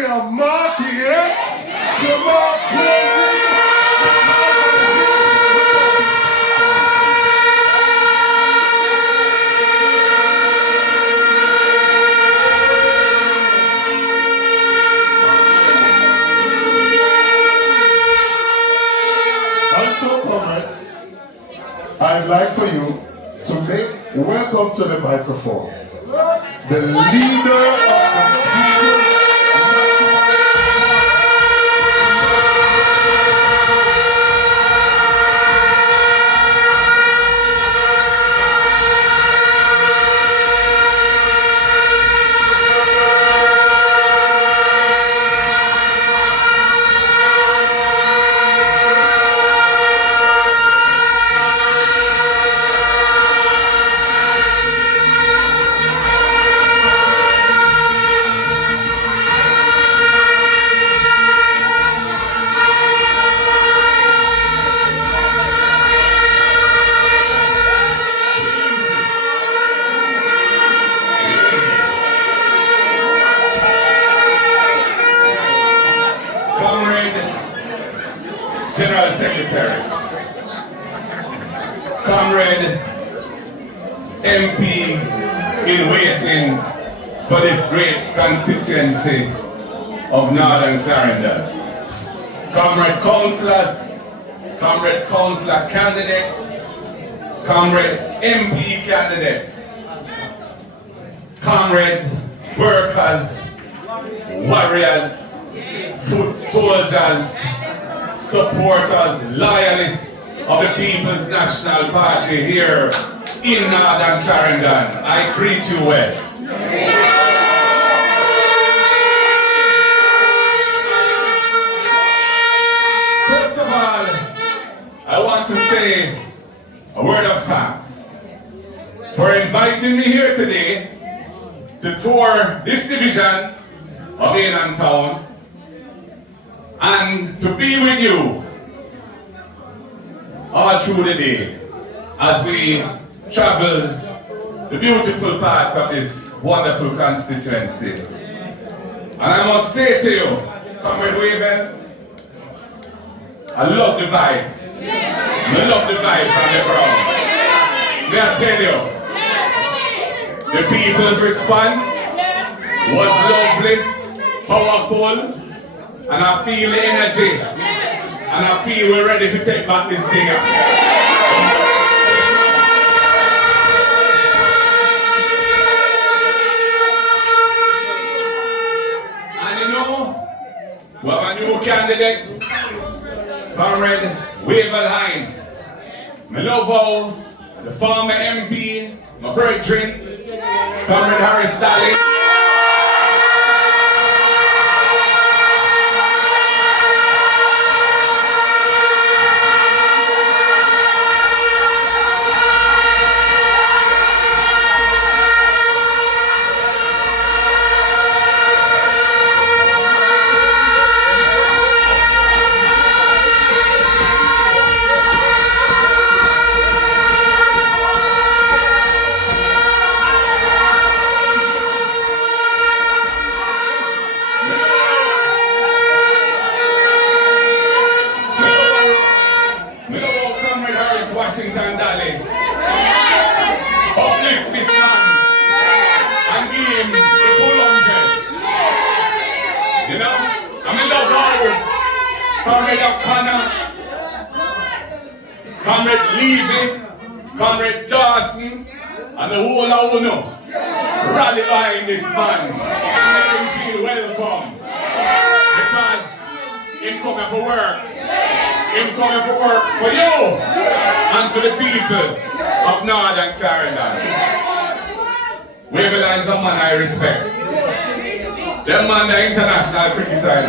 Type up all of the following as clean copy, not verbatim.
we are Marky, yeah? Come on, also, comrades, I'd like for you to make welcome to the microphone the leader of the people. General Secretary, Comrade MP in waiting for this great constituency of Northern Clarendon, Comrade Councillors, Comrade Councillor candidates, Comrade MP candidates, Comrade workers, warriors, foot soldiers, supporters, loyalists of the People's National Party here in Northern Clarendon. I greet you well. First of all, I want to say a word of thanks for inviting me here today to tour this division of Aenon town and to be with you all through the day as we travel the beautiful parts of this wonderful constituency. And I must say to you, Comrade Waven, I love the vibes. I love the vibes on the ground. May I tell you, the people's response was lovely, powerful, and I feel the energy, and I feel we're ready to take back this thing up. And you know, we have a new candidate, Comrade Waven Hines. I love how the former MP, my brethren, Comrade Harris Daly, Washington Daly. Uplift this man and give him the full 100. You know? I'm in love with Comrade O'Connor, Comrade Levy, Comrade Dawson, and the whole of Uno. Rally behind this man. Make him feel welcome. Because he's coming for work. He's coming for work for you and for the people of Northern Clarendon. Waverly is a man I respect. That man the international cricketer.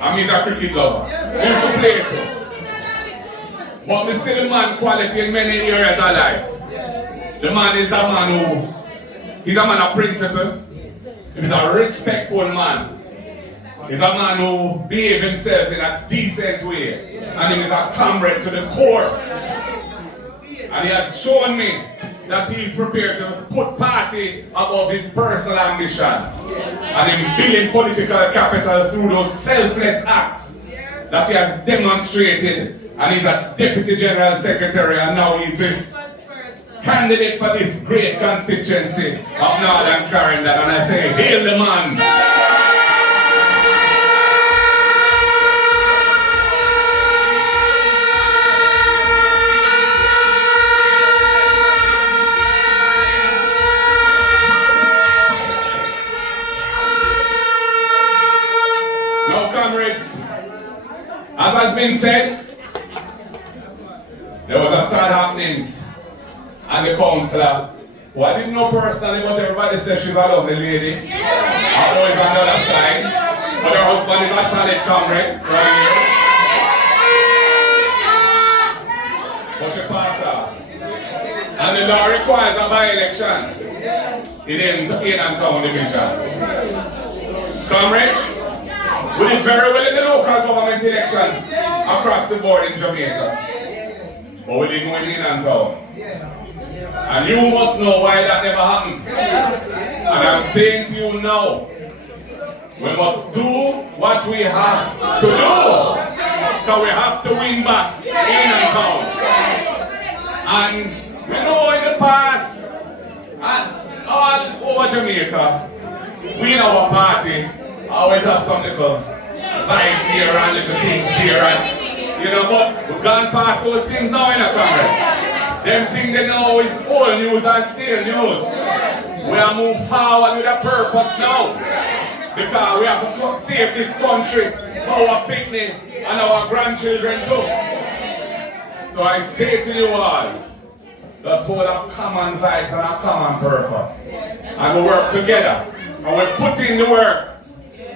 And he's a cricket lover. He used to play too. But we see the man quality in many areas of life. The man is a man he's a man of principle. He's a respectful man. He's a man who behaves himself in a decent way. And he is a comrade to the core. And he has shown me that he is prepared to put party above his personal ambition. And in building political capital through those selfless acts that he has demonstrated. And he's a Deputy General Secretary, and now he's the candidate for this great constituency of Northern Clarendon. And I say, hail the man! Now, comrades, as has been said, there was a sad happenings, and the councillor, who I didn't know personally, but everybody says she's a lovely lady. Although it's on the other side, but her husband is a solid comrade, right here. But she passed her. And the law requires a by-election in Aenon Town Division. Comrades, we did very well in the local government elections across the board in Jamaica. But we didn't win Aenon Town. And you must know why that never happened. And I'm saying to you now, we must do what we have to do. Because we have to win back Aenon Town. And we know in the past, and all over Jamaica, we in our party always have some little vibes here and little things here. And, you know, but we've gone past those things now in a comrade. Them things they know is old news and still news. We are moving forward with a purpose now. Because we have to save this country, our picnic, and our grandchildren too. So I say to you all, let's hold a common vibes and a common purpose. And we work together. And we put in the work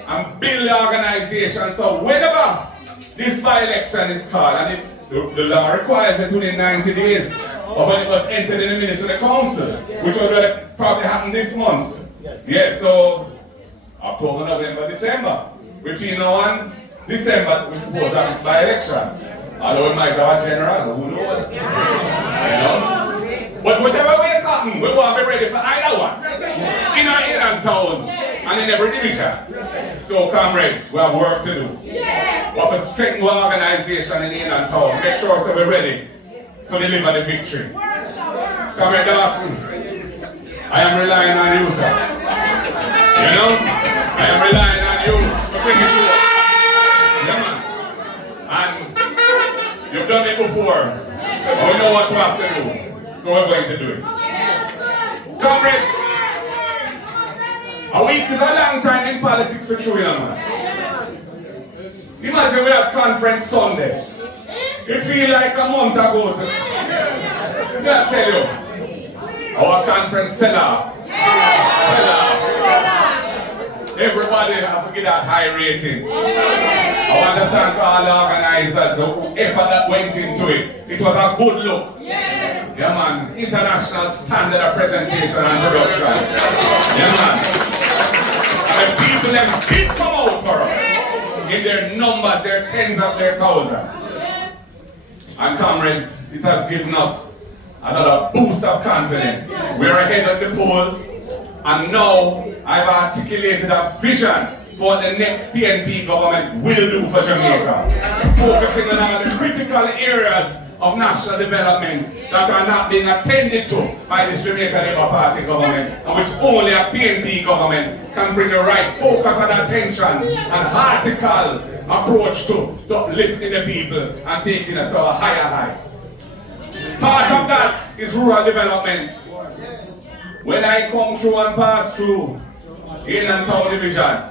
and build the organization. So whenever this by-election is called, and the law requires it within 90 days of when it was entered in the minutes of the council, which will probably happen this month. Yes, so October, November, December. Between now and December, we suppose that it's by-election. Although we might have a general, who knows? You know? But whatever way it happens, we want to be ready for either one. In our Aenon Town and in every division. So comrades, we have work to do. We have to strengthen our organization in Aenon Town. Make sure so we're ready to deliver the victory. Comrade Dawson, I am relying on you, sir. You know? I am relying on you to bring it to us. Yeah, man. And you've done it before. But we know what we have to do. So we're going to do it. Comrades, a week is a long time in politics for true, young man. Imagine we have conference Sunday. It feels like a month ago. I tell you, our conference fell off. Everybody have to get that high rating. I want to thank all the organizers, the effort that went into it. It was a good look. Yeah, man. International standard of presentation and production. Yeah, man. And the people them did come out for us. In their numbers, their tens of their thousands. And comrades, it has given us another boost of confidence. We are ahead of the polls. And now I've articulated a vision for what the next PNP government will do for Jamaica. Focusing on all the critical areas of national development that are not being attended to by this Jamaica Labour Party government, and which only a PNP government can bring the right focus and attention and vertical approach to uplifting the people and taking us to a higher heights. Part of that is rural development. When I come through and pass through Aenon Town Division,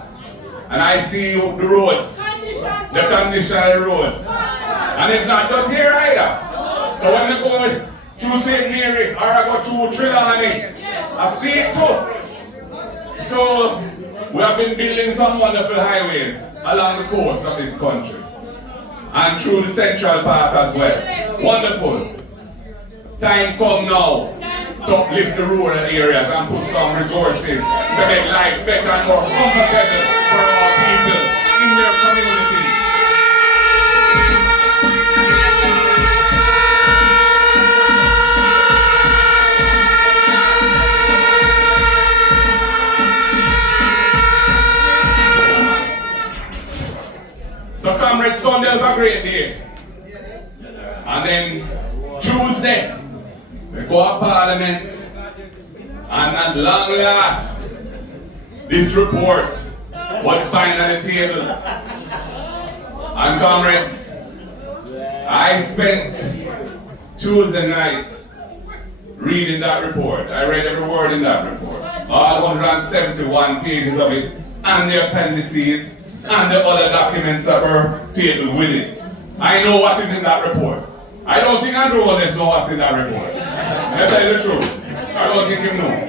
and I see the roads, the condition of the roads, and it's not just here either. So when I go through St. Mary or I go through Trelawney, I see it too. So we have been building some wonderful highways along the coast of this country and through the central part as well. Wonderful. Time come now to uplift the rural areas and put some resources to make life better and more comfortable for our people in their community. Sunday was a great day. And then Tuesday, we go to Parliament. And at long last, this report was found on the table. And comrades, I spent Tuesday night reading that report. I read every word in that report. All 171 pages of it, and the appendices, and the other documents that were tabled with it. I know what is in that report. I don't think Andrew Holness knows what's in that report. I'll tell you the truth. I don't think him knows.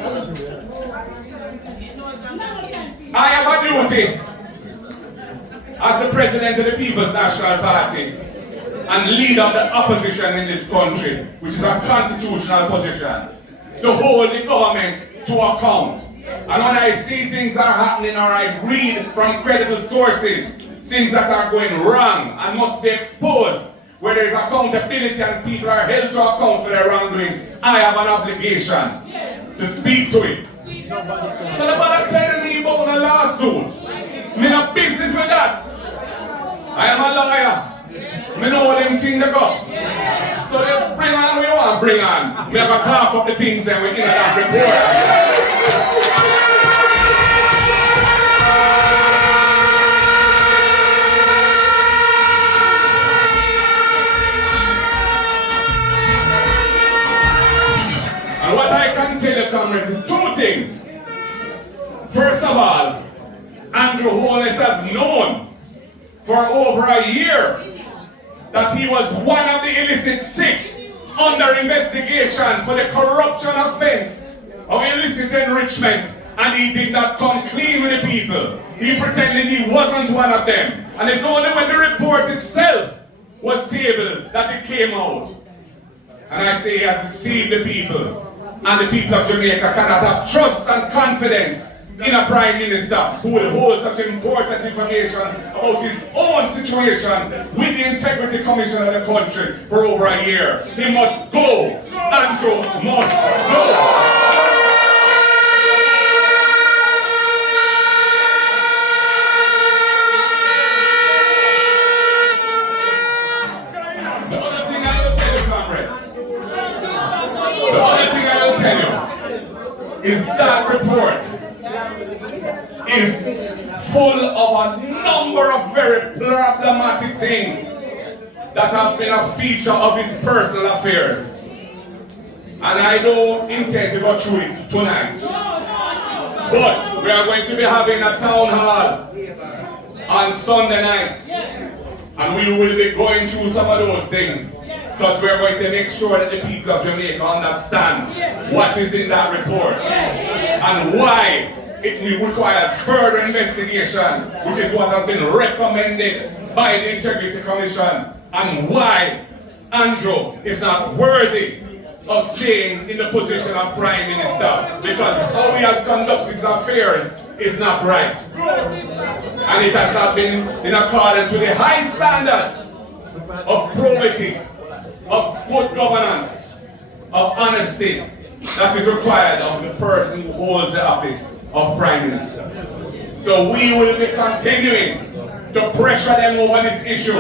I have a duty as the president of the People's National Party and leader of the opposition in this country, which is a constitutional position, to hold the government to account. And when I see things are happening or I read from credible sources, things that are going wrong and must be exposed, where there is accountability and people are held to account for their wrongdoings, I have an obligation to speak to it. So nobody telling me about a lawsuit. I'm in business with that. I am a lawyer. I know what them things they go. So they bring on what you want to bring on. We have to talk up the things and we can have report. And what I can tell you, comrades, is two things. First of all, Andrew Holness has known for over a year that he was one of the illicit six under investigation for the corruption offense of illicit enrichment, and he did not come clean with the people. He pretended he wasn't one of them. And it's only when the report itself was tabled that it came out. And I say he has deceived the people. And the people of Jamaica cannot have trust and confidence in a prime minister who will hold such important information about his own situation with the Integrity Commission of the country for over a year. He must go. Andrew must go. Is that report is full of a number of very problematic things that have been a feature of his personal affairs. And I don't intend to go through it tonight. But we are going to be having a town hall on Sunday night. And we will be going through some of those things. Because we are going to make sure that the people of Jamaica understand what is in that report and why it requires further investigation, which is what has been recommended by the Integrity Commission, and why Andrew is not worthy of staying in the position of Prime Minister, because how he has conducted his affairs is not right. And it has not been in accordance with the high standards of probity, of good governance, of honesty that is required of the person who holds the office of Prime Minister. So we will be continuing to pressure them over this issue.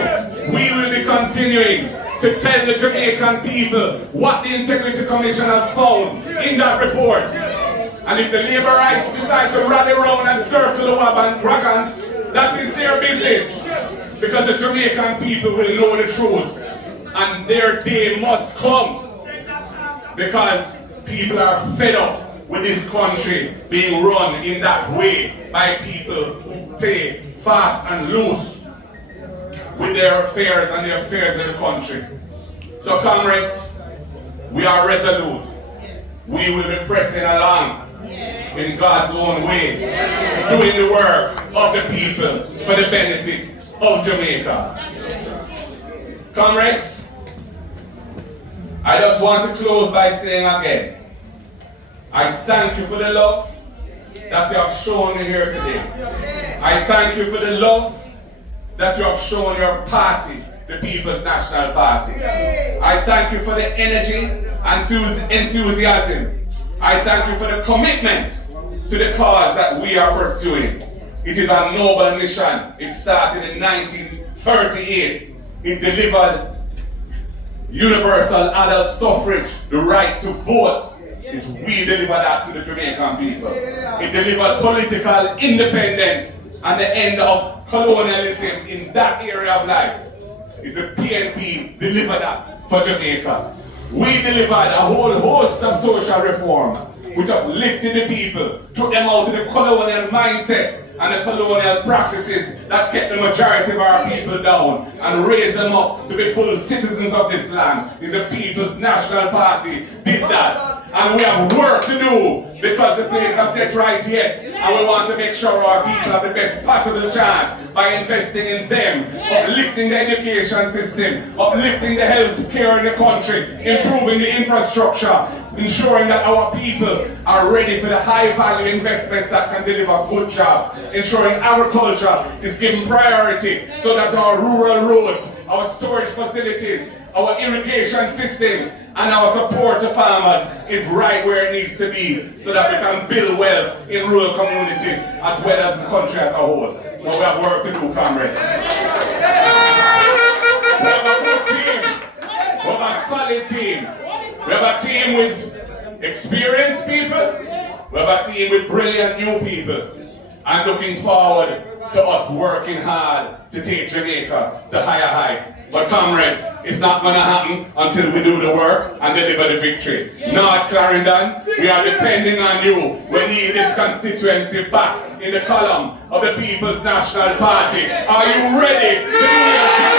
We will be continuing to tell the Jamaican people what the Integrity Commission has found in that report. And if the Labour Rights decide to rally around and circle the wagons, that is their business. Because the Jamaican people will know the truth. And their day must come, because people are fed up with this country being run in that way by people who play fast and loose with their affairs and the affairs of the country. So comrades, we are resolute. We will be pressing along in God's own way, doing the work of the people for the benefit of Jamaica. Comrades, I just want to close by saying again, I thank you for the love that you have shown me here today. I thank you for the love that you have shown your party, the People's National Party. I thank you for the energy and enthusiasm. I thank you for the commitment to the cause that we are pursuing. It is a noble mission. It started in 1938. It delivered universal adult suffrage, the right to vote. We delivered that to the Jamaican people. It delivered political independence and the end of colonialism in that area of life. It's the PNP delivered that for Jamaica. We delivered a whole host of social reforms which uplifted the people, took them out of the colonial mindset and the colonial practices that kept the majority of our people down and raised them up to be full citizens of this land. It's the People's National Party did that. And we have work to do because the place is set right yet. And we want to make sure our people have the best possible chance by investing in them, uplifting the education system, uplifting the health care in the country, improving the infrastructure, ensuring that our people are ready for the high value investments that can deliver good jobs, ensuring agriculture is given priority so that our rural roads, our storage facilities, our irrigation systems and our support to farmers is right where it needs to be so that we can build wealth in rural communities as well as the country as a whole. But we have work to do, comrades. We have a good team. We have a solid team. We have a team with experienced people. We have a team with brilliant new people. I'm looking forward to us working hard to take Jamaica to higher heights. But comrades, it's not going to happen until we do the work and deliver the victory. North Clarendon, we are depending on you. We need this constituency back in the column of the People's National Party. Are you ready to do your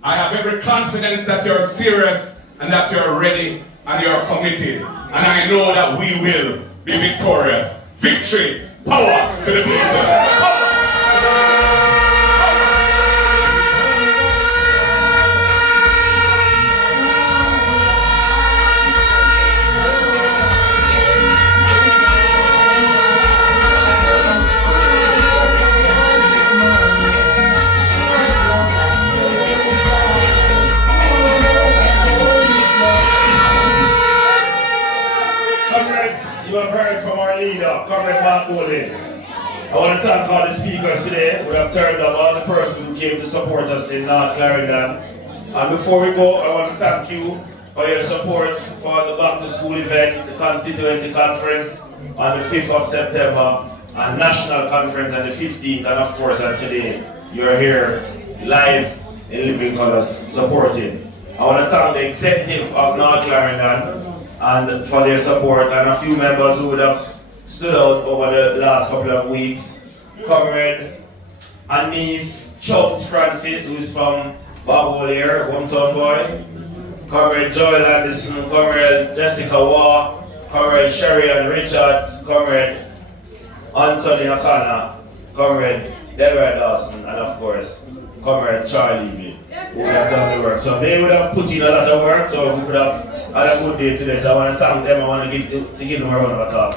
I have every confidence that you're serious and that you're ready and you're committed. And I know that we will be victorious. Victory, power to the people. You have heard from our leader, Comrade Mark Olin. I want to thank all the speakers today. We have turned up all the persons who came to support us in North Clarendon. And before we go, I want to thank you for your support for the Back to School event, the Constituency Conference on the 5th of September, and National Conference on the 15th, and of course on today. You're here live in living colors supporting. I want to thank the executive of North Clarendon and for their support, and a few members who would have stood out over the last couple of weeks. Comrade Anif Chubbs Francis, who is from Babol here, hometown boy. Comrade Joel Anderson, Comrade Jessica Waugh, Comrade Sherian Richards, Comrade Anthony Akana, Comrade Deborah Dawson, and of course, Comrade Charlie Lee, who have done the work. So they would have put in a lot of work, so we could have had a good day today. So I want to thank them. I want to give them a round of applause.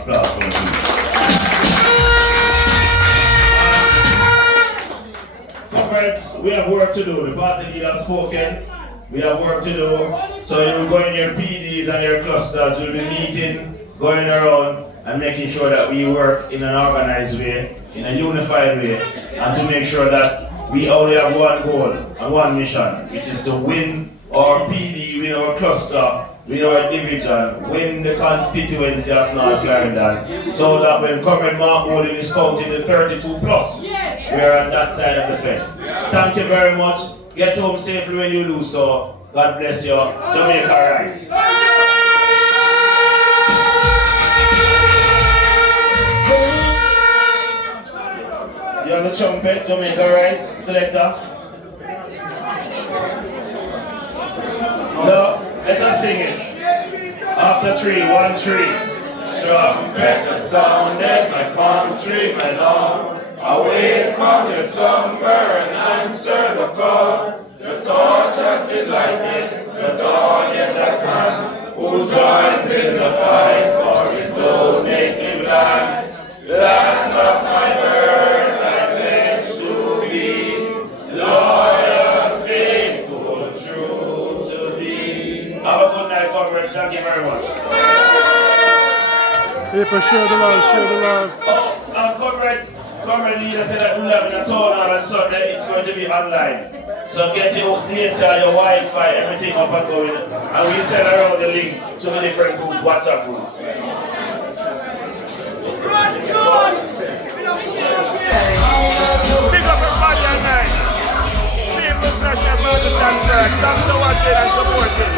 Comrades, we have work to do. The party leader has spoken. We have work to do. So you will go in your PDs and your clusters. We'll be meeting, going around, and making sure that we work in an organized way, in a unified way, and to make sure that we only have one goal and one mission, which is to win our PD, win our cluster, win our division, win the constituency of North Clarendon, so that when Comrade Mark Olin is counting the 32 plus, we're on that side of the fence. Thank you very much. Get home safely when you do so. God bless you. Jamaica rise. You on the trumpet, Jamaica rise, selector. No, let us sing it. After 3, 1, 3. Trumpet sounded my countrymen on, away from your slumber and answer the call. The torch has been lighted, the dawn is at hand. Who joins in the fight for his own native land? land of my birth, I pledge to be loyal, faithful, true to thee. Have a good night, comrades. Thank you very much. People, share the love, share the love. Oh, comrade leader said that we have in a town hall on Sunday, it's going to be online. So get your data, your Wi-Fi, everything up and going. And we send around the link to the different groups, WhatsApp groups. Big up everybody at night. People's National Protestant Church. Thanks for watching and supporting.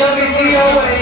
Let me see your way.